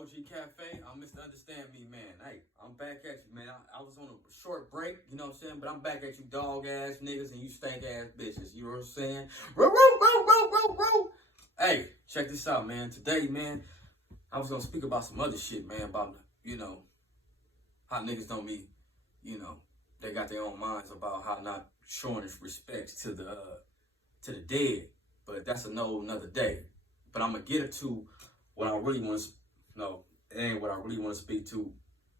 OG Cafe. I'm Mr. Understand Me, man. Hey, I'm back at you, man. I was on a short break, you know what I'm saying? But I'm back at you dog ass niggas and you stank ass bitches. You know what I'm saying? Row. Hey, check this out, man. Today, man, I was gonna speak about some other shit, man, about, how niggas don't be, they got their own minds about how not showing respect to the dead. But that's another day. But I'm gonna get it to what I really want to, and what I really want to speak to.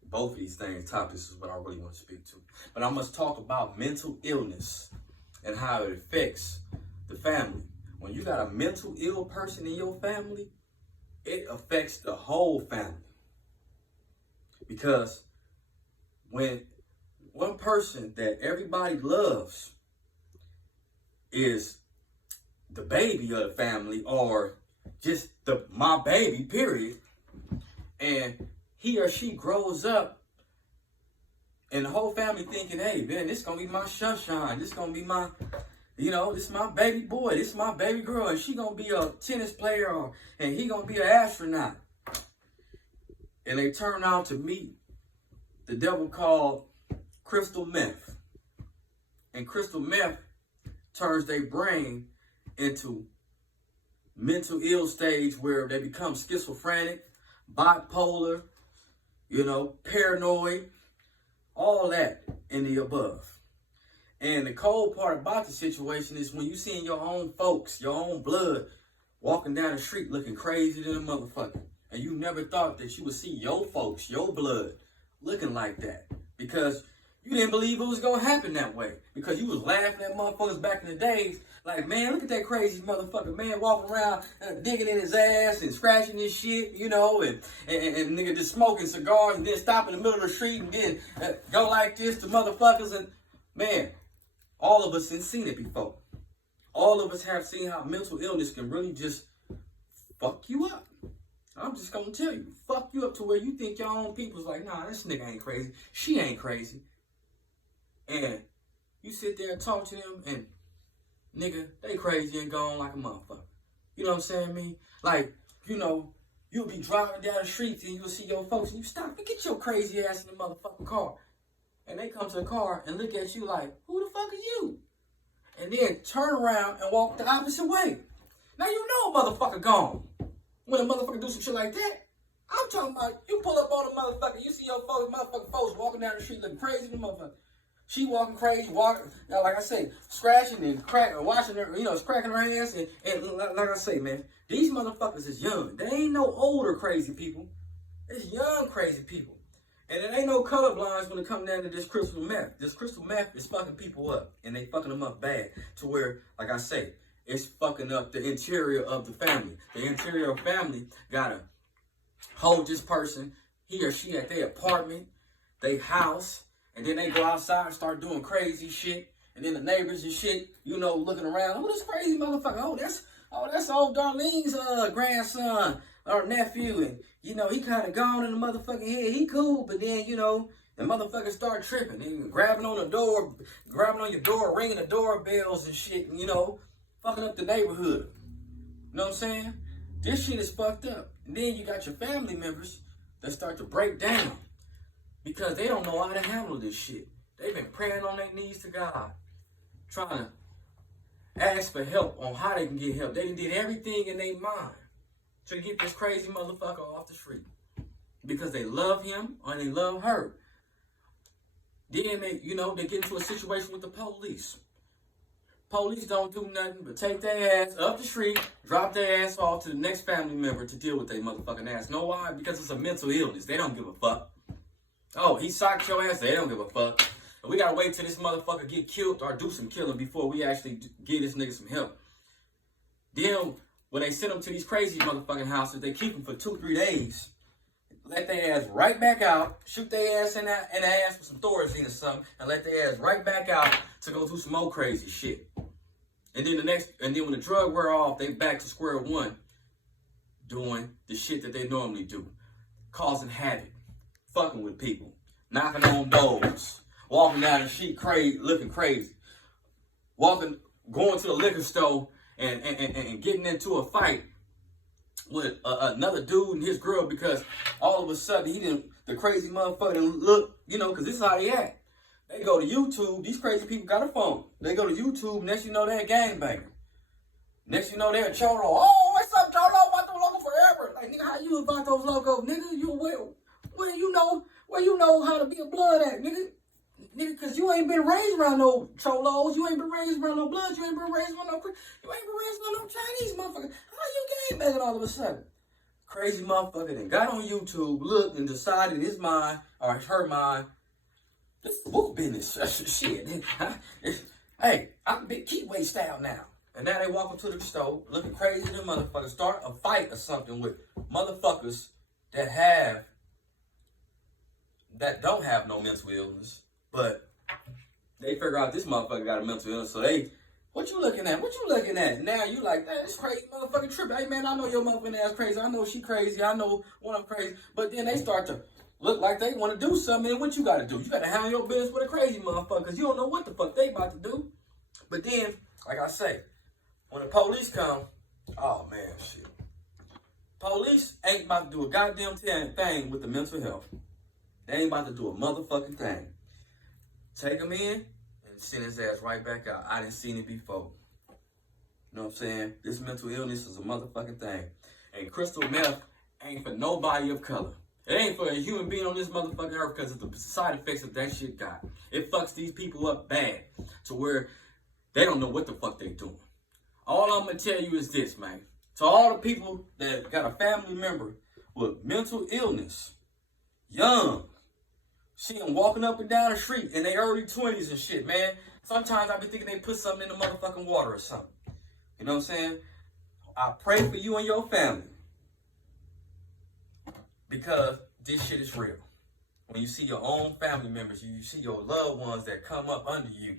Both of these topics is what I really want to speak to. But I must talk about mental illness and how it affects the family. When you got a mental ill person in your family, it affects the whole family. Because when one person that everybody loves is the baby of the family, or just my baby, period, and he or she grows up and the whole family thinking, hey, man, this is going to be my sunshine. This is going to be my, this is my baby boy. This is my baby girl. And she going to be a tennis player and he going to be an astronaut. And they turn out to meet the devil called crystal meth. And crystal meth turns their brain into mental ill stage where they become schizophrenic, bipolar, paranoid, all that in the above. And the cold part about the situation is when you seeing your own folks, your own blood, walking down the street looking crazy than a motherfucker. And you never thought that you would see your folks, your blood, looking like that. Because you didn't believe it was going to happen that way. Because you was laughing at motherfuckers back in the days. Like, man, look at that crazy motherfucker, man, walking around digging in his ass and scratching his shit, and nigga just smoking cigars and then stop in the middle of the street and then go like this to motherfuckers. And, man, all of us have seen it before. All of us have seen how mental illness can really just fuck you up. I'm just going to tell you, fuck you up to where you think your own people's like, nah, this nigga ain't crazy. She ain't crazy. And you sit there and talk to them and, nigga, they crazy and gone like a motherfucker. You know what I'm saying, me? Like, you'll be driving down the street and you'll see your folks and you stop and get your crazy ass in the motherfucking car. And they come to the car and look at you like, who the fuck is you? And then turn around and walk the opposite way. Now you know a motherfucker gone. When a motherfucker do some shit like that, I'm talking about you pull up on a motherfucker, you see your motherfucking folks walking down the street looking crazy in the motherfucker. She walking crazy, like I say, scratching and washing her, cracking her ass. And like I say, man, these motherfuckers is young. They ain't no older crazy people. It's young crazy people. And there ain't no colorblind when it comes down to this crystal meth. This crystal meth is fucking people up. And they fucking them up bad. To where, like I say, it's fucking up the interior of the family. The interior of family gotta hold this person, he or she, at their apartment, their house. And then they go outside and start doing crazy shit. And then the neighbors and shit, looking around. Oh, this crazy motherfucker. Oh, that's old Darlene's grandson or nephew. And, he kind of gone in the motherfucking head. He cool, but then, the motherfuckers start tripping. And grabbing on your door, ringing the doorbells and shit. And, fucking up the neighborhood. You know what I'm saying? This shit is fucked up. And then you got your family members that start to break down. Because they don't know how to handle this shit. They've been praying on their knees to God. Trying to ask for help on how they can get help. They did everything in their mind to get this crazy motherfucker off the street. Because they love him or they love her. Then they get into a situation with the police. Police don't do nothing but take their ass up the street, drop their ass off to the next family member to deal with their motherfucking ass. Know why? Because it's a mental illness. They don't give a fuck. Oh, he socked your ass. They don't give a fuck. And we gotta wait till this motherfucker get killed or do some killing before we actually give this nigga some help. Then, when they send them to these crazy motherfucking houses, they keep them for 2-3 days. Let their ass right back out, shoot their ass in the ass with some Thorazine or something, and let their ass right back out to go do some more crazy shit. And then when the drug wear off, they back to square one, doing the shit that they normally do, causing havoc. Fucking with people, knocking on doors, walking down the street looking crazy, going to the liquor store and getting into a fight with another dude and his girl because all of a sudden the crazy motherfucker didn't look, you know, because this is how they act. They go to YouTube. These crazy people got a phone. They go to YouTube. Next you know they're a gangbanger. Next you know they're a cholo. Oh, what's up, cholo? Vato Loco forever. Like, nigga, how you about those locos, nigga? You where you know how to be a blood at, nigga? Nigga, cause you ain't been raised around no cholos, you ain't been raised around no bloods, you ain't been raised around no Chinese motherfucker. How you gangbanging all of a sudden? Crazy motherfucker that got on YouTube, looked, and decided in his mind, or her mind, this is book business. Shit. Hey, I'm big Keyway style now. And now they walk up to the store, looking crazy than motherfuckers, start a fight or something with motherfuckers that don't have no mental illness. But they figure out this motherfucker got a mental illness, so what you looking at? What you looking at? Now you like, man, this crazy motherfucking trip. Hey man, I know your motherfucking ass crazy. I know she crazy. I know one of them crazy. But then they start to look like they want to do something. And what you got to do? You got to handle your business with a crazy motherfucker because you don't know what the fuck they about to do. But then, like I say, when the police come, oh man, shit. Police ain't about to do a goddamn thing with the mental health. They ain't about to do a motherfucking thing. Take him in and send his ass right back out. I didn't seen it before. You know what I'm saying? This mental illness is a motherfucking thing. And crystal meth ain't for nobody of color. It ain't for a human being on this motherfucking earth because of the side effects that shit got. It fucks these people up bad to where they don't know what the fuck they doing. All I'm going to tell you is this, man. To all the people that got a family member with mental illness, young, see them walking up and down the street in their early 20s and shit, man. Sometimes I be thinking they put something in the motherfucking water or something. You know what I'm saying? I pray for you and your family. Because this shit is real. When you see your own family members, you see your loved ones that come up under you,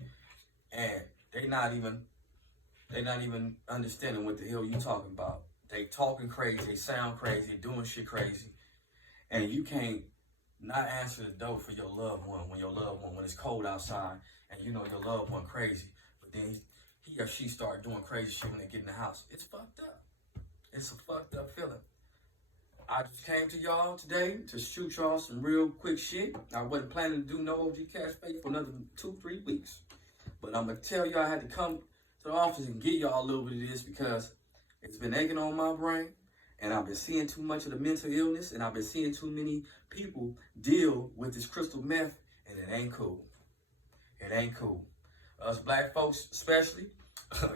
and they not even understanding what the hell you talking about. They talking crazy, they sound crazy, doing shit crazy, and you can't not answer the door for your loved one when it's cold outside and you know your loved one crazy, but then he or she start doing crazy shit when they get in the house. It's fucked up. It's a fucked up feeling. I just came to y'all today to shoot y'all some real quick shit. I wasn't planning to do no OG Cash Fake for another 2-3 weeks, but I'm gonna tell y'all I had to come to the office and get y'all a little bit of this because it's been aching on my brain. And I've been seeing too much of the mental illness, and I've been seeing too many people deal with this crystal meth, and it ain't cool. It ain't cool. Us black folks especially,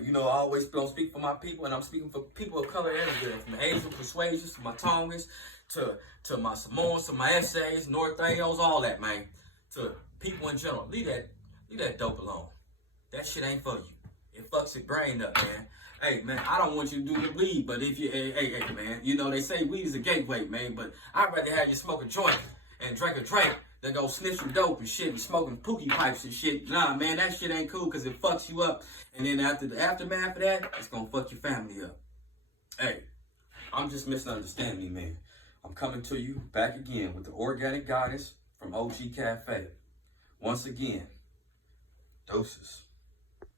you know, I always don't speak for my people, and I'm speaking for people of color everywhere, from Asian persuasions to my Tongans, to my Samoans, to my essays, Norteños, all that, man. To people in general. Leave that dope alone. That shit ain't for you. It fucks your brain up, man. Hey, man, I don't want you to do the weed, but if you, hey, man, you know, they say weed is a gateway, man, but I'd rather have you smoke a joint and drink a drink than go snitch some dope and shit and smoking pookie pipes and shit. Nah, man, that shit ain't cool because it fucks you up. And then after the aftermath of that, it's going to fuck your family up. Hey, I'm just misunderstanding me, man. I'm coming to you back again with the Organic Goddess from OG Cafe. Once again, doses.